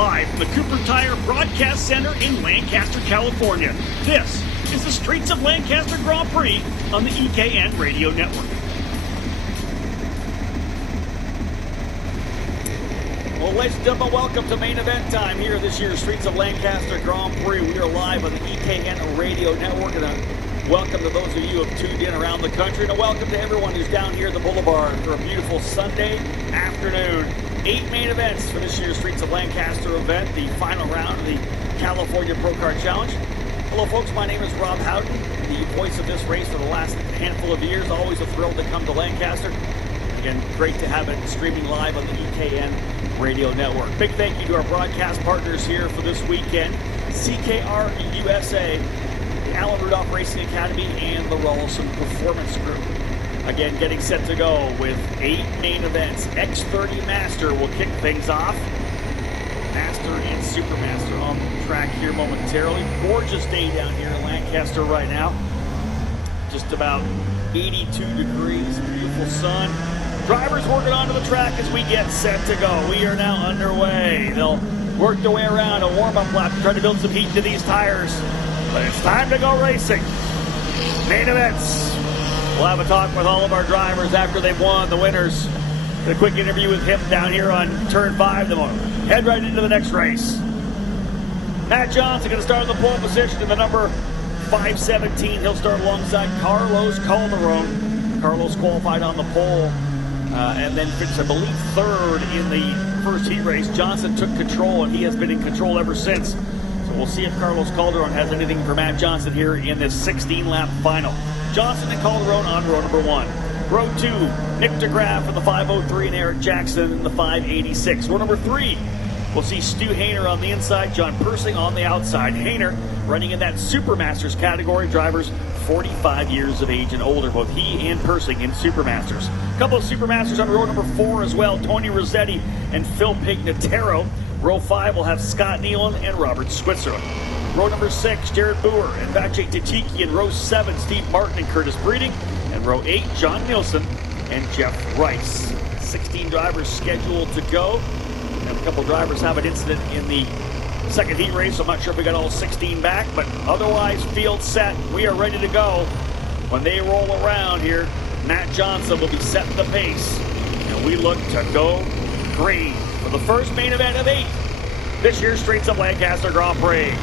live from the Cooper Tire Broadcast Center in Lancaster, California. This is the Streets of Lancaster Grand Prix on the EKN Radio Network. Well, ladies and gentlemen, welcome to main event time here this year's Streets of Lancaster Grand Prix. We are live on the EKN Radio Network, and welcome to those of you who have tuned in around the country, and a welcome to everyone who's down here at the Boulevard for a beautiful Sunday afternoon. 8 main events for this year's Streets of Lancaster event, the final round of the California Pro Kart Challenge. Hello, folks. My name is Rob Howden, the voice of this race for the last handful of years. Always a thrill to come to Lancaster. Again, great to have it streaming live on the EKN Radio Network. Big thank you to our broadcast partners here for this weekend, CKR USA, the Allen Rudolph Racing Academy, and the Rollison Performance Group. Again, getting set to go with 8 main events. X-30 Master will kick things off. Master and Supermaster on the track here momentarily. Gorgeous day down here in Lancaster right now. Just about 82 degrees, beautiful sun. Drivers working onto the track as we get set to go. We are now underway. They'll work their way around a warm-up lap to try to build some heat into these tires. But it's time to go racing. Main events. We'll have a talk with all of our drivers after they've won, the winners. A quick interview with him down here on turn 5. Then we'll head right into the next race. Matt Johnson going to start in the pole position in the number 517. He'll start alongside Carlos Calderon. Carlos qualified on the pole and then finished, I believe, 3rd in the first heat race. Johnson took control, and he has been in control ever since. So we'll see if Carlos Calderon has anything for Matt Johnson here in this 16-lap final. Johnson and Calderon on row number 1. Row 2, Nick DeGraff in the 503 and Eric Jackson in the 586. Row number 3, we'll see Stu Hayner on the inside, John Persing on the outside. Hayner running in that Supermasters category, drivers 45 years of age and older, both he and Persing in Supermasters. A couple of Supermasters on row number 4 as well, Tony Rossetti and Phil Pignataro. Row 5 will have Scott Nealon and Robert Switzer. Row number 6, Jared Boer and Vache Tatiki. In row 7, Steve Martin and Curtis Breeding. And row 8, John Nielsen and Jeff Rice. 16 drivers scheduled to go. And a couple drivers have an incident in the second heat race. I'm not sure if we got all 16 back, but otherwise, field set. We are ready to go. When they roll around here, Matt Johnson will be setting the pace. And we look to go green for the first main event of 8. This year's Streets of Lancaster Grand Prix.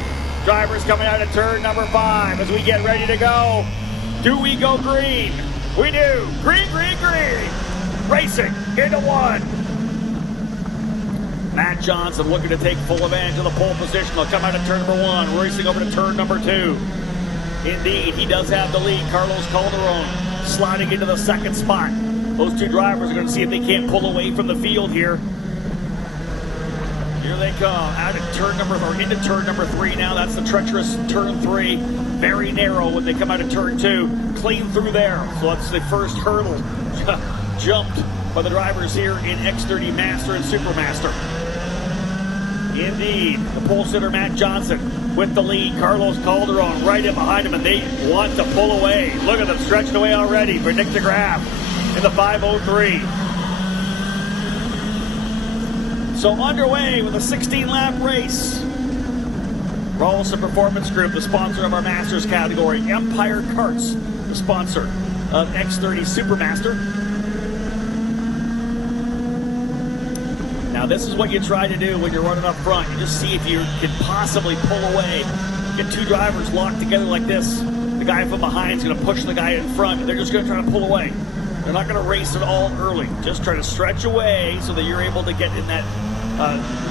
Drivers coming out of turn number 5 as we get ready to go. Do we go green? We do. Green, green, green. Racing into 1. Matt Johnson looking to take full advantage of the pole position. They'll come out of turn number 1, racing over to turn number 2. Indeed, he does have the lead. Carlos Calderon sliding into the 2nd spot. Those 2 drivers are going to see if they can't pull away from the field here. Here they come, out of turn number, or into turn number 3 now. That's the treacherous turn 3. Very narrow when they come out of turn 2. Clean through there. So that's the first hurdle jumped by the drivers here in X-30 Master and Supermaster. Indeed, the pole sitter Matt Johnson with the lead. Carlos Calderon right in behind him, and they want to pull away. Look at them stretching away already for Nick DeGraff in the 503. So underway with a 16-lap race. Rollison Performance Group, the sponsor of our Masters category. Empire Karts, the sponsor of X-30 Supermaster. Now this is what you try to do when you're running up front. You just see if you can possibly pull away. Get 2 drivers locked together like this. The guy from behind is going to push the guy in front. They're just going to try to pull away. They're not going to race at all early. Just try to stretch away so that you're able to get in that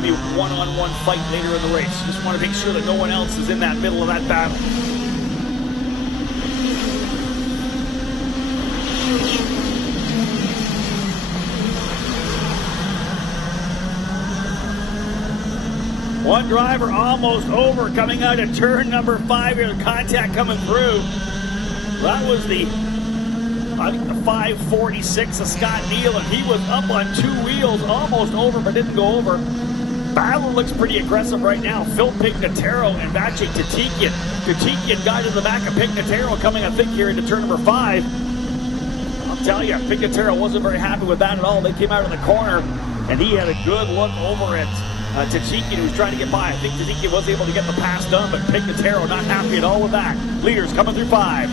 maybe one-on-one fight later in the race. Just want to make sure that no one else is in that middle of that battle. One driver almost over, coming out of turn number 5 here. Contact coming through. That was the 546 of Scott Nealon. He was up on 2 wheels, almost over, but didn't go over. Battle looks pretty aggressive right now. Phil Pignataro and Vache Tatiki. Tatiki got in the back of Pignataro coming, I think, here into turn number 5. I'll tell you, Pignataro wasn't very happy with that at all. They came out of the corner, and he had a good look over at Tajikian, who was trying to get by. I think Tajikian was able to get the pass done, but Pignataro not happy at all with that. Leaders coming through 5.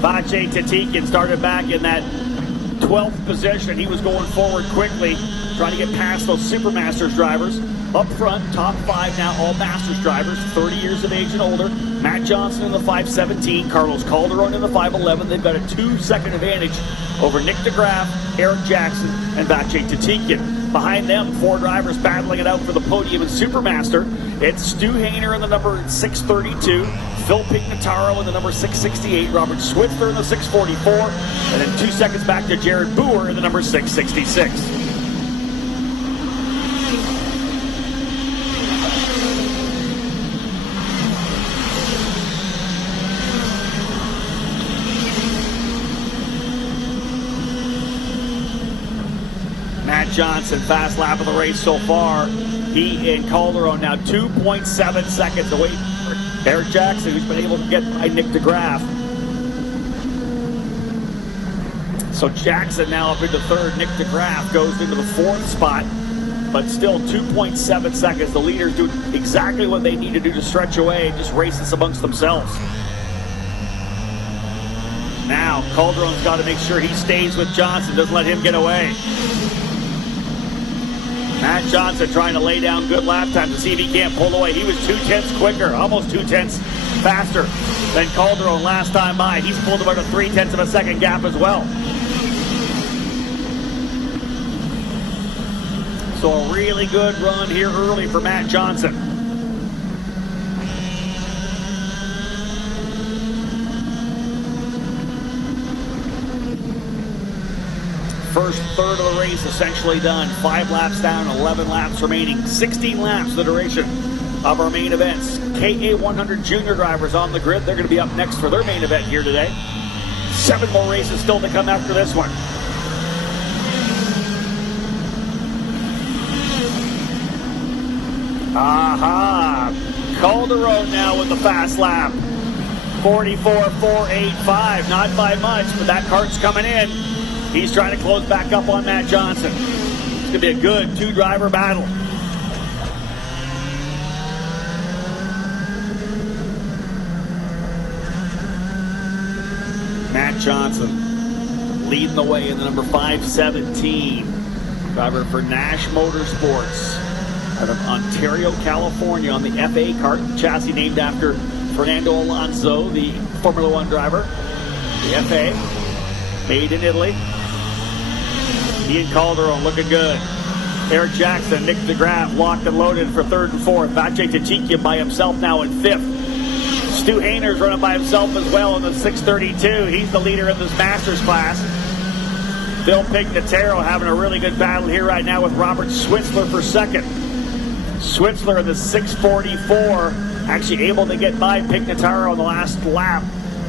Vache Tajikian started back in that 12th position. He was going forward quickly, trying to get past those Supermasters drivers. Up front, top 5 now, all Masters drivers, 30 years of age and older. Matt Johnson in the 517, Carlos Calderon in the 511. They've got a 2-second advantage over Nick DeGraff, Eric Jackson, and Vache Tajikian. Behind them, 4 drivers battling it out for the podium in Supermaster. It's Stu Hayner in the number 632, Phil Pignataro in the number 668, Robert Switzer in the 644, and then 2 seconds back to Jared Boer in the number 666. Matt Johnson, fast lap of the race so far. He and Calderon now 2.7 seconds away from Eric Jackson, who's been able to get by Nick DeGraff. So Jackson now up into 3rd. Nick DeGraff goes into the 4th spot, but still 2.7 seconds. The leaders do exactly what they need to do to stretch away and just race this amongst themselves. Now Calderon's got to make sure he stays with Johnson, doesn't let him get away. Matt Johnson trying to lay down good lap time to see if he can't pull away. He was 2/10 quicker, almost 2/10 faster than Calderon last time by. He's pulled about a 0.3 of a second gap as well. So a really good run here early for Matt Johnson. First third of the race essentially done. 5 laps down, 11 laps remaining. 16 laps the duration of our main events. KA100 junior drivers on the grid. They're going to be up next for their main event here today. 7 more races still to come after this one. Aha! Calderon now with the fast lap. 44.485. Not by much, but that cart's coming in. He's trying to close back up on Matt Johnson. It's going to be a good 2-driver battle. Matt Johnson leading the way in the number 517. Driver for Nash Motorsports out of Ontario, California on the FA kart chassis named after Fernando Alonso, the Formula One driver. The FA, made in Italy. He and Calderon looking good. Eric Jackson, Nick DeGraff locked and loaded for 3rd and 4th. Vache Tajikian by himself now in 5th. Stu Hayner's running by himself as well in the 632. He's the leader in this Masters class. Phil Pignataro having a really good battle here right now with Robert Switzer for 2nd. Switzer in the 644, actually able to get by Pignataro on the last lap.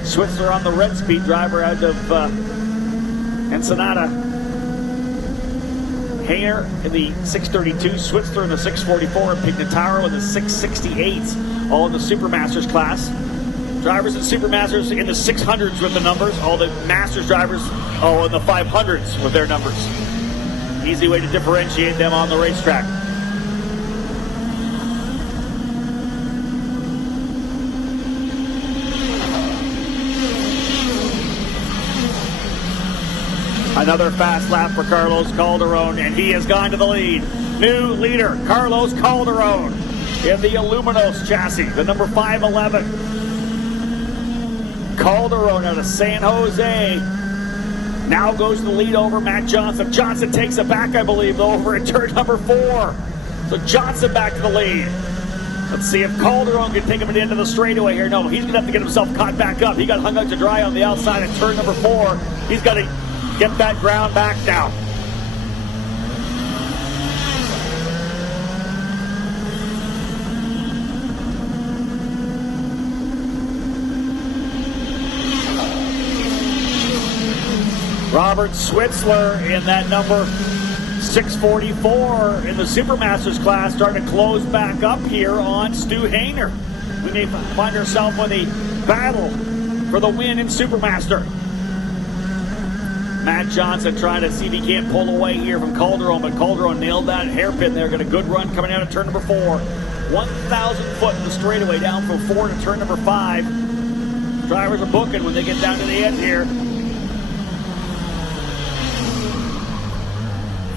Switzer on the red speed, driver out of Ensenada. Hayner in the 632, Switzer in the 644, and Pignataro in the 668, all in the Supermasters class. Drivers in Supermasters in the 600s with the numbers, all the Masters drivers in the 500s with their numbers. Easy way to differentiate them on the racetrack. Another fast lap for Carlos Calderon, and he has gone to the lead. New leader, Carlos Calderon, in the Aluminos chassis, the number 511. Calderon out of San Jose now goes to the lead over Matt Johnson. Johnson takes it back, I believe, though, over at turn number 4. So Johnson back to the lead. Let's see if Calderon can take him to the end of the straightaway here. No, he's going to have to get himself caught back up. He got hung out to dry on the outside at turn number 4. He's got to get that ground back now. Robert Switzer in that number 644 in the Supermasters class, starting to close back up here on Stu Hayner. We may find ourselves with a battle for the win in Supermaster. Matt Johnson trying to see if he can't pull away here from Calderon, but Calderon nailed that hairpin there. Got a good run coming out of turn number 4. 1,000 foot in the straightaway, down from 4 to turn number 5. Drivers are booking when they get down to the end here.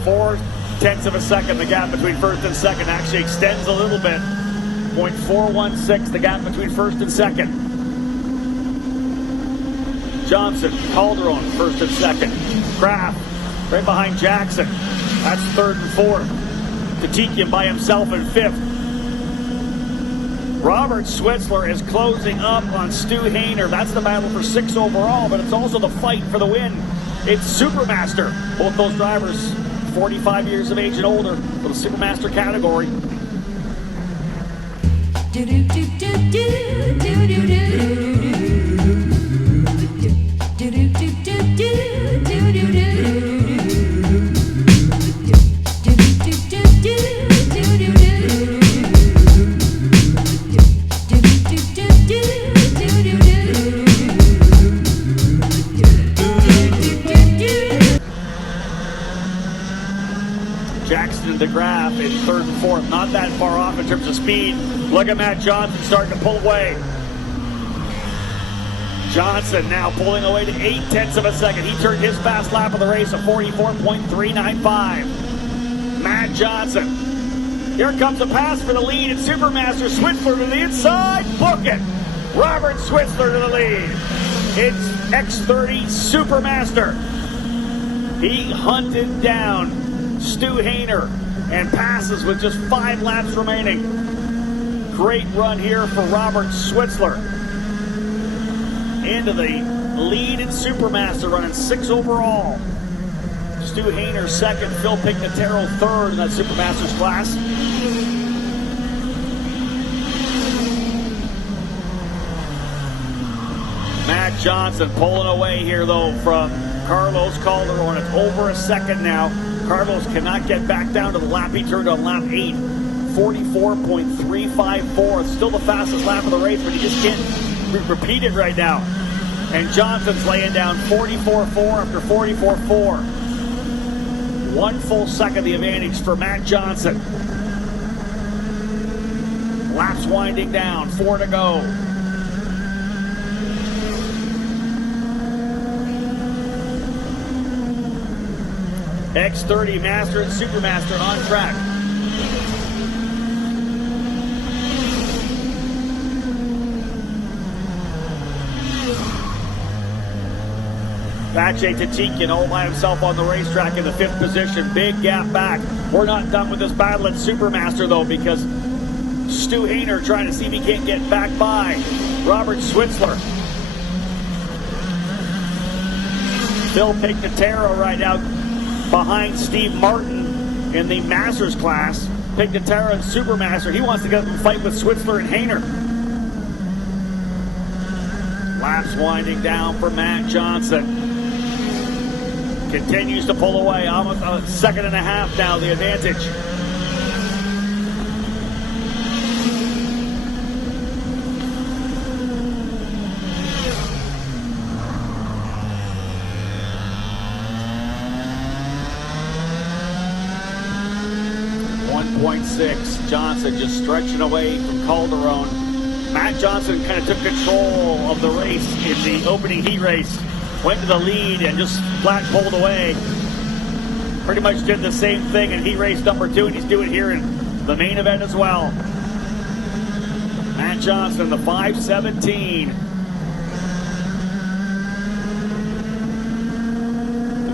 4/10 of a second, the gap between first and second actually extends a little bit. 0.416, the gap between first and second. Johnson, Calderon, first and second. Kraft, right behind Jackson. That's third and fourth. Tatikian by himself in fifth. Robert Switzler is closing up on Stu Hayner. That's the battle for 6 overall, but it's also the fight for the win. It's Supermaster. Both those drivers, 45 years of age and older for the Supermaster category. Jackson and DeGraff in third and fourth, not that far off in terms of speed. Look at Matt Johnson starting to pull away. Johnson now pulling away to 0.8 of a second. He turned his fast lap of the race of 44.395. Matt Johnson. Here comes a pass for the lead in Supermaster. Switzler to the inside. Book it. Robert Switzler to the lead. It's X-30 Supermaster. He hunted down Stu Hayner and passes with just 5 laps remaining. Great run here for Robert Switzler. Into the lead in Supermaster, running 6 overall. Stu Hayner second, Phil Pignataro third in that Supermasters class. Matt Johnson pulling away here though from Carlos Calderon. It's over a second now. Carlos cannot get back down to the lap he turned on lap 8. 44.354. It's still the fastest lap of the race, but he just can't repeat it right now. And Johnson's laying down 44.4 after 44.4. 1 full second the advantage for Matt Johnson. Laps winding down, 4 to go. X-30 Master and Supermaster on track. Pache Tatikian all by himself on the racetrack in the 5th position. Big gap back. We're not done with this battle at Supermaster though, because Stu Hayner trying to see if he can't get back by Robert Switzler. Phil Pignataro right now behind Steve Martin in the Masters class. Pignataro and Supermaster. He wants to get up and fight with Switzler and Hayner. Laps winding down for Matt Johnson. Continues to pull away. Almost a second and a half now, the advantage. Johnson just stretching away from Calderon. Matt Johnson kind of took control of the race in the opening heat race. Went to the lead and just flat pulled away. Pretty much did the same thing in heat race number 2, and he's doing it here in the main event as well. Matt Johnson, the 5:17.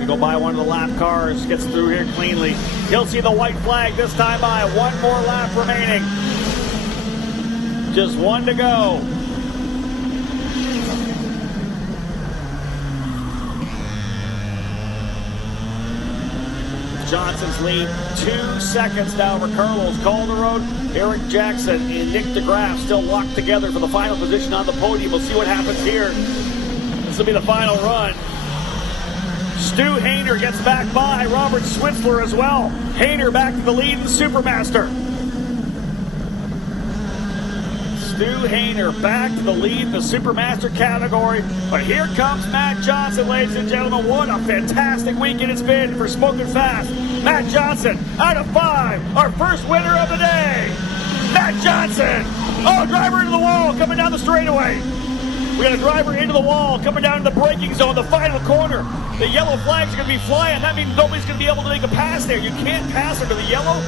Go by one of the lap cars, gets through here cleanly. He'll see the white flag this time by. 1 more lap remaining. Just 1 to go. Johnson's lead 2 seconds now for Carlos Calderon. Eric Jackson and Nick DeGraff still locked together for the final position on the podium. We'll see what happens here. This will be the final run. Stu Hayner gets back by Robert Switzler as well. Hayner back to the lead in Supermaster. Stu Hayner back to the lead in the Supermaster category. But here comes Matt Johnson, ladies and gentlemen. What a fantastic weekend it's been for Smoking Fast. Matt Johnson, out of 5, our first winner of the day. Matt Johnson. Oh, driver into the wall, coming down the straightaway. We got a driver into the wall, coming down to the braking zone, the final corner. The yellow flags are going to be flying. That means nobody's going to be able to make a pass there. You can't pass under the yellow,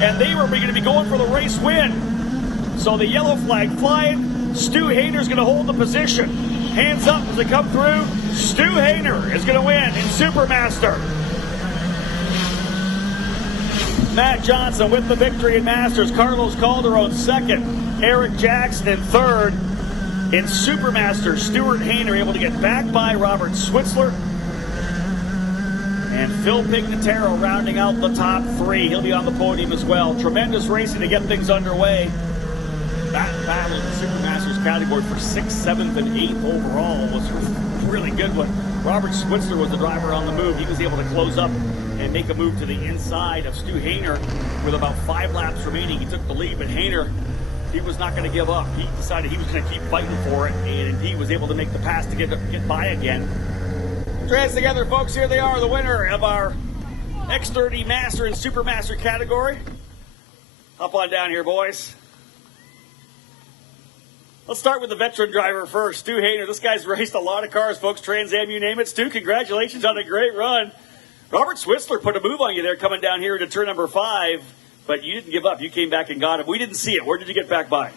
and they were going to be going for the race win. So the yellow flag flying. Stu Hayner's going to hold the position. Hands up as they come through. Stu Hayner is going to win in Supermaster. Matt Johnson with the victory in Masters. Carlos Calderon second. Eric Jackson in third. In Supermaster, Stuart Hayner able to get back by Robert Switzler. And Phil Pignataro rounding out the top 3. He'll be on the podium as well. Tremendous racing to get things underway. That battle in the Supermasters category for 6th, 7th, and 8th overall was a really good one. Robert Switzler was the driver on the move. He was able to close up and make a move to the inside of Stu Hayner with about 5 laps remaining. He took the lead, but Hayner, he was not going to give up. He decided he was going to keep fighting for it, and he was able to make the pass to get by again. Hands together, folks. Here they are, the winner of our X-30 Master and Supermaster category. Up on down here, boys. Let's start with the veteran driver first, Stu Hayner. This guy's raced a lot of cars, folks. Trans Am, you name it. Stu, congratulations on a great run. Robert Switzler put a move on you there coming down here to turn number 5, but you didn't give up. You came back and got him. We didn't see it. Where did you get back by?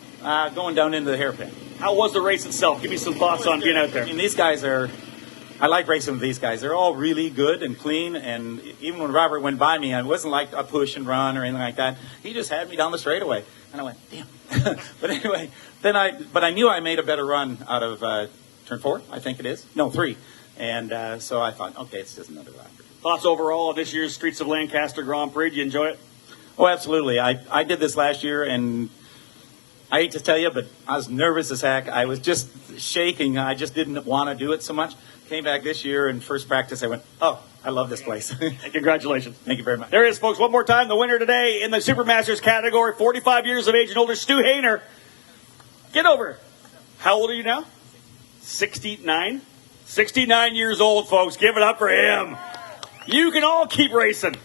Going down into the hairpin. How was the race itself? Give me some thoughts on being out there. I mean, these guys are, I like racing with these guys. They're all really good and clean, and even when Robert went by me, it wasn't like a push and run or anything like that. He just had me down the straightaway, and I went, damn. But anyway, but I knew I made a better run out of turn 4, I think it is. No, 3. And so I thought, okay, it's just another lap. Thoughts overall of this year's Streets of Lancaster Grand Prix? Did you enjoy it? Oh, absolutely. I did this last year, and I hate to tell you, but I was nervous as heck. I was just shaking. I just didn't want to do it so much. Came back this year, and first practice, I went, oh, I love this place. Congratulations. Thank you very much. There it is, folks. One more time, the winner today in the Supermasters category, 45 years of age and older, Stu Hayner. Get over. How old are you now? 69? 69 years old, folks. Give it up for him. You can all keep racing.